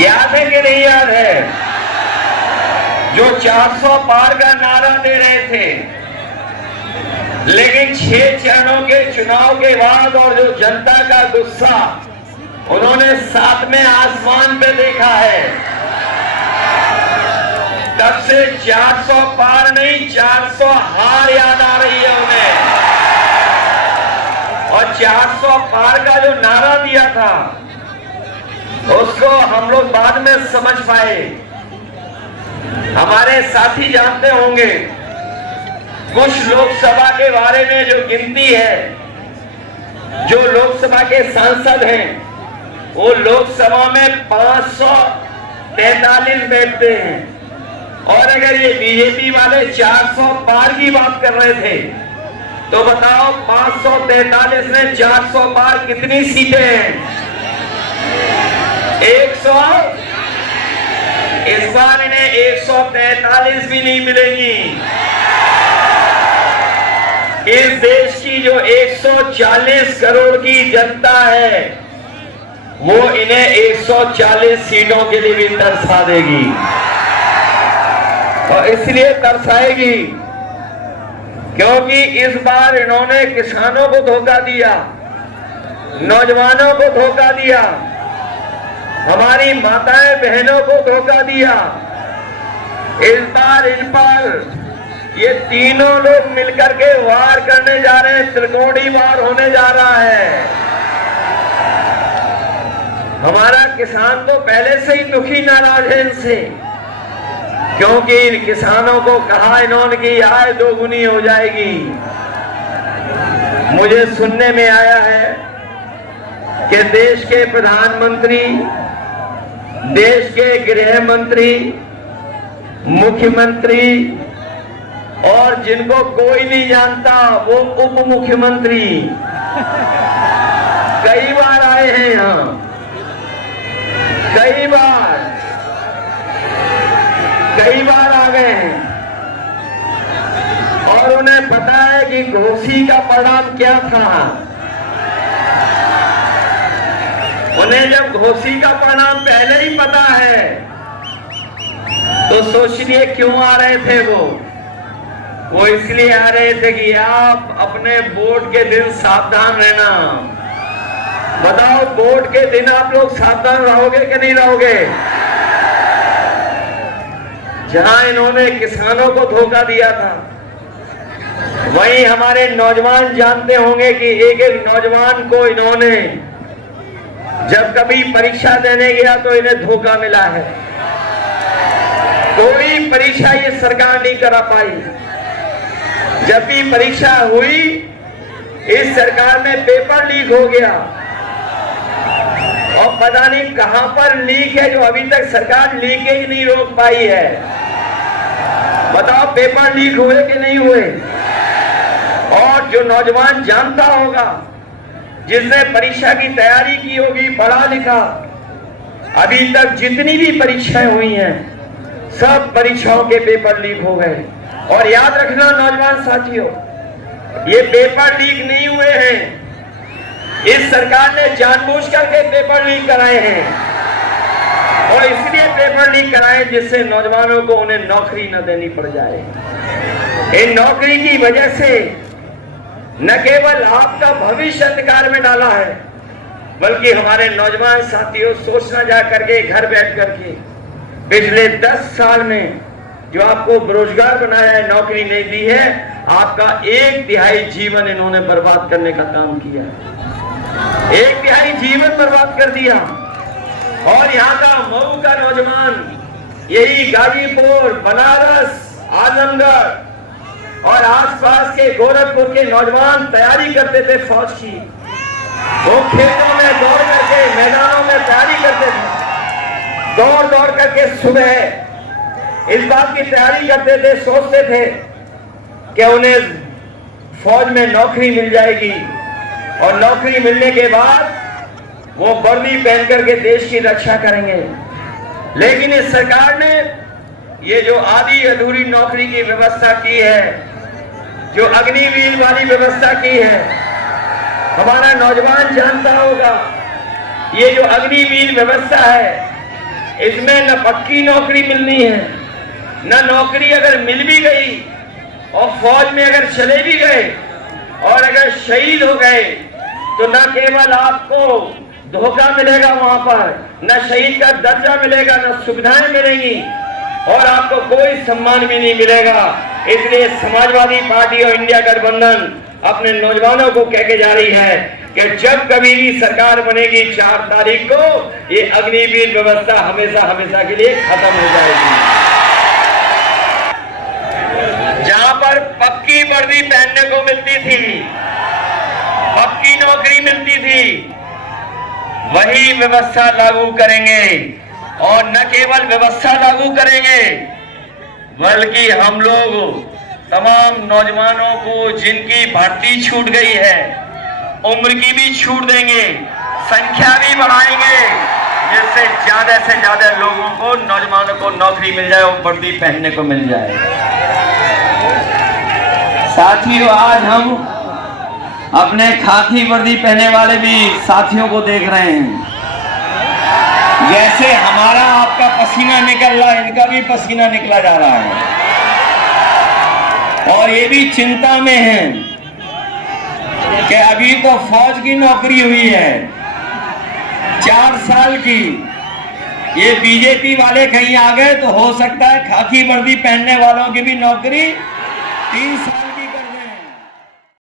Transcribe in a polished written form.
याद है कि नहीं याद है? जो 400 पार का नारा दे रहे थे, लेकिन 6 चरणों के चुनाव के बाद और जो जनता का गुस्सा उन्होंने 7वें आसमान पे देखा है, तब से 400 पार नहीं 400 हार याद आ रही है उन्हें। और 400 पार का जो नारा दिया था उसको हम लोग बाद में समझ पाए। हमारे साथी जानते होंगे, कुछ लोकसभा के बारे में जो गिनती है, जो लोकसभा के सांसद हैं वो लोकसभा में 543 बैठते हैं, और अगर ये बीजेपी वाले 400 पार की बात कर रहे थे तो बताओ 543 में 400 पार कितनी सीटें हैं? 100। इस बार इन्हें 143 भी नहीं मिलेंगी। इस देश की जो 140 करोड़ की जनता है वो इन्हें 140 सीटों के लिए भी तरसा देगी, और इसलिए तरसाएगी क्योंकि इस बार इन्होंने किसानों को धोखा दिया, नौजवानों को धोखा दिया, हमारी माताएं बहनों को धोखा दिया। इस बार इन पर ये तीनों लोग मिलकर के वार करने जा रहे हैं, त्रिकोणीय वार होने जा रहा है। हमारा किसान तो पहले से ही दुखी नाराज है इनसे, क्योंकि इन किसानों को कहा इन्होंने कि आय दोगुनी हो जाएगी। मुझे सुनने में आया है कि देश के प्रधानमंत्री, देश के गृह मंत्री, मुख्यमंत्री और जिनको कोई नहीं जानता वो उप मुख्यमंत्री कई बार आए हैं यहाँ, कई बार आ गए हैं, और उन्हें पता है कि घोसी का परिणाम क्या था। उन्हें जब घोसी का परिणाम पहले ही पता है तो सोचिए क्यों आ रहे थे वो इसलिए आ रहे थे कि आप अपने वोट के दिन सावधान रहना। बताओ वोट के दिन आप लोग सावधान रहोगे कि नहीं रहोगे? जहां इन्होंने किसानों को धोखा दिया था, वहीं हमारे नौजवान जानते होंगे कि एक एक नौजवान को इन्होंने जब कभी परीक्षा देने गया तो इन्हें धोखा मिला है। कोई परीक्षा ये सरकार नहीं करा पाई। जब भी परीक्षा हुई इस सरकार में पेपर लीक हो गया, और पता नहीं कहां पर लीक है जो अभी तक सरकार लीकेज नहीं रोक पाई है। बताओ पेपर लीक हुए कि नहीं हुए? और जो नौजवान जानता होगा, जिसने परीक्षा की तैयारी की होगी, पढ़ा लिखा, अभी तक जितनी भी परीक्षाएं हुई हैं सब परीक्षाओं के पेपर लीक हो गए। और याद रखना नौजवान साथियों, ये पेपर लीक नहीं हुए हैं, इस सरकार ने जानबूझ करके पेपर लीक कराए हैं, और इसलिए पेपर लीक कराए जिससे नौजवानों को उन्हें नौकरी न देनी पड़ जाए। इन नौकरी की वजह से न केवल आपका भविष्य अंधकार में डाला है, बल्कि हमारे नौजवान साथियों सोचना जा करके घर बैठ करके पिछले 10 साल में जो आपको बेरोजगार बनाया है, नौकरी नहीं दी है, आपका 1/3 जीवन इन्होंने बर्बाद करने का काम किया। 1/3 जीवन बर्बाद कर दिया। और यहाँ का मऊ का नौजवान, यही गाजीपुर, बनारस, आजमगढ़ और आसपास के गोरखपुर के नौजवान तैयारी करते थे फौज की। वो खेतों में दौड़ करके, मैदानों में तैयारी करते थे, दौड़ करके सुबह इस बात की तैयारी करते थे, सोचते थे कि उन्हें फौज में नौकरी मिल जाएगी, और नौकरी मिलने के बाद वो वर्दी पहन करके देश की रक्षा करेंगे। लेकिन इस सरकार ने ये जो आधी अधूरी नौकरी की व्यवस्था की है, जो अग्निवीर वाली व्यवस्था की है, हमारा नौजवान जानता होगा ये जो अग्निवीर व्यवस्था है इसमें न पक्की नौकरी मिलनी है, न नौकरी अगर मिल भी गई और फौज में अगर चले भी गए और अगर शहीद हो गए तो न केवल आपको धोखा मिलेगा वहां पर, न शहीद का दर्जा मिलेगा, न सुविधाएं मिलेंगी और आपको कोई सम्मान भी नहीं मिलेगा। इसलिए समाजवादी पार्टी और इंडिया गठबंधन अपने नौजवानों को कह के जा रही है कि जब कभी भी सरकार बनेगी 4 तारीख को ये अग्निवीर व्यवस्था हमेशा हमेशा के लिए खत्म हो जाएगी। जहां पर पक्की वर्दी पहनने को मिलती थी, पक्की नौकरी मिलती थी, वही व्यवस्था लागू करेंगे और न केवल व्यवस्था लागू करेंगे बल्कि हम लोग तमाम नौजवानों को जिनकी भर्ती छूट गई है उम्र की भी छूट देंगे, संख्या भी बढ़ाएंगे जिससे ज्यादा से ज्यादा लोगों को, नौजवानों को नौकरी मिल जाए और वर्दी पहनने को मिल जाए। साथियों, आज हम अपने खाकी वर्दी पहने वाले भी साथियों को देख रहे हैं। जैसे हमारा आपका पसीना निकल रहा है, इनका भी पसीना निकला जा रहा है और ये भी चिंता में हैं कि अभी तो फौज की नौकरी हुई है 4 साल की, ये बीजेपी वाले कहीं आ गए तो हो सकता है खाकी वर्दी पहनने वालों की भी नौकरी 3 साल